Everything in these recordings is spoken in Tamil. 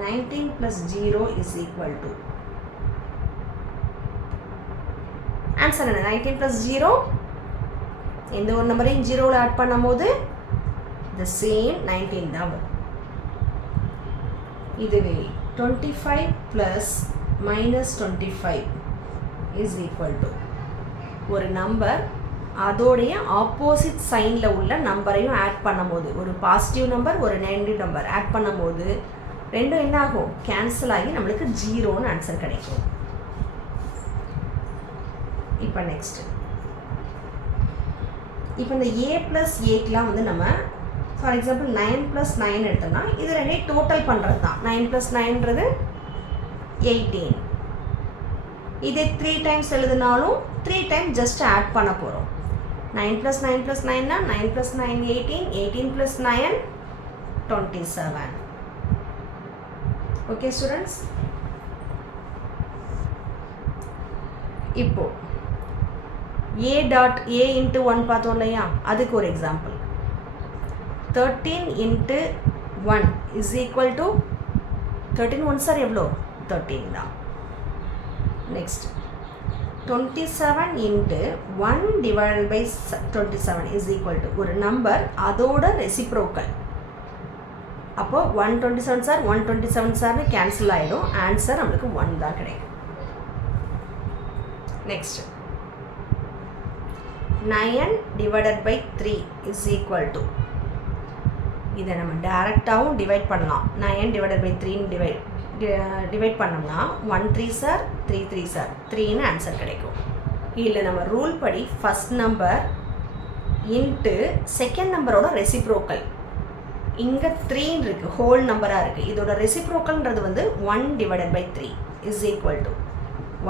19 plus 0 is equal to answer என்ன 19 plus 0 எந்த ஒரு நம்பரையும் 0ல ஆட் பண்ணும்போது the same 19 தான் வரும். இதுவே 25 plus minus 25 is equal to ஒரு நம்பர் அதோடைய ஆப்போசிட் சைனில் உள்ள நம்பரையும் ஆட் பண்ணும்போது ஒரு பாசிட்டிவ் நம்பர் ஒரு நெகட்டிவ் நம்பர் ஆட் பண்ணும்போது ரெண்டும் என்ன ஆகும் கேன்சல் ஆகி நம்மளுக்கு 0ன்னு ஆன்சர் கிடைக்கும். இப்போ நெக்ஸ்ட் இப்போ இந்த a ப்ளஸ் ஏக்கெலாம் வந்து நம்ம ஃபார் எக்ஸாம்பிள் 9 + 9 எடுத்தோம்னா இது ரெண்டையும் டோட்டல் பண்ணுறது தான். 9 + 9ன்றது 18. இதே 3 டைம்ஸ் எழுதினாலும் 3 டைம் ஜஸ்ட் ஆட் பண்ண போகிறோம். 9 + 9 + 9னா 9 + 9 18, 18 + 9 27. ஓகே ஸ்டூடெண்ட்ஸ், இப்போ a டாட் a இன்ட்டு 1 பார்த்தோம் இல்லையா, அதுக்கு ஒரு example 13 × 1 is equal to 13 1 sir எவ்வளோ 13 தான். Next 27 × 1 divided by 27 is equal to ஒரு நம்பர் அதோட ரெசிப்ரோக்கல். அப்போ 127 சார் 127 சார்னு கேன்சல் ஆகிடும். ஆன்சர் நம்மளுக்கு 1 தான் கிடைக்கும். Next 9 divided by 3 is equal to இதை நம்ம டைரெக்டாகவும் டிவைட் பண்ணலாம். 9 divided by 3 டிவைட் பண்ணோம்னா 1 3 சார் 3 3 சார் 3ன்னு ஆன்சர் கிடைக்கும். இல்லை நம்ம ரூல் படி ஃபஸ்ட் நம்பர் இன்ட்டு செகண்ட் நம்பரோட ரெசிப்ரோக்கல். இங்கே 3ன்னு இருக்குது, ஹோல் நம்பராக இருக்குது. இதோட ரெசிப்ரோக்கல்ன்றது வந்து 1 divided by 3 is equal to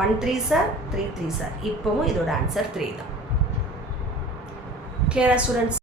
1 3 sir 3 3 sir. இப்போவும் இதோட ஆன்சர் 3 தான். கிளியரா ஸ்டூடெண்ட்ஸ்?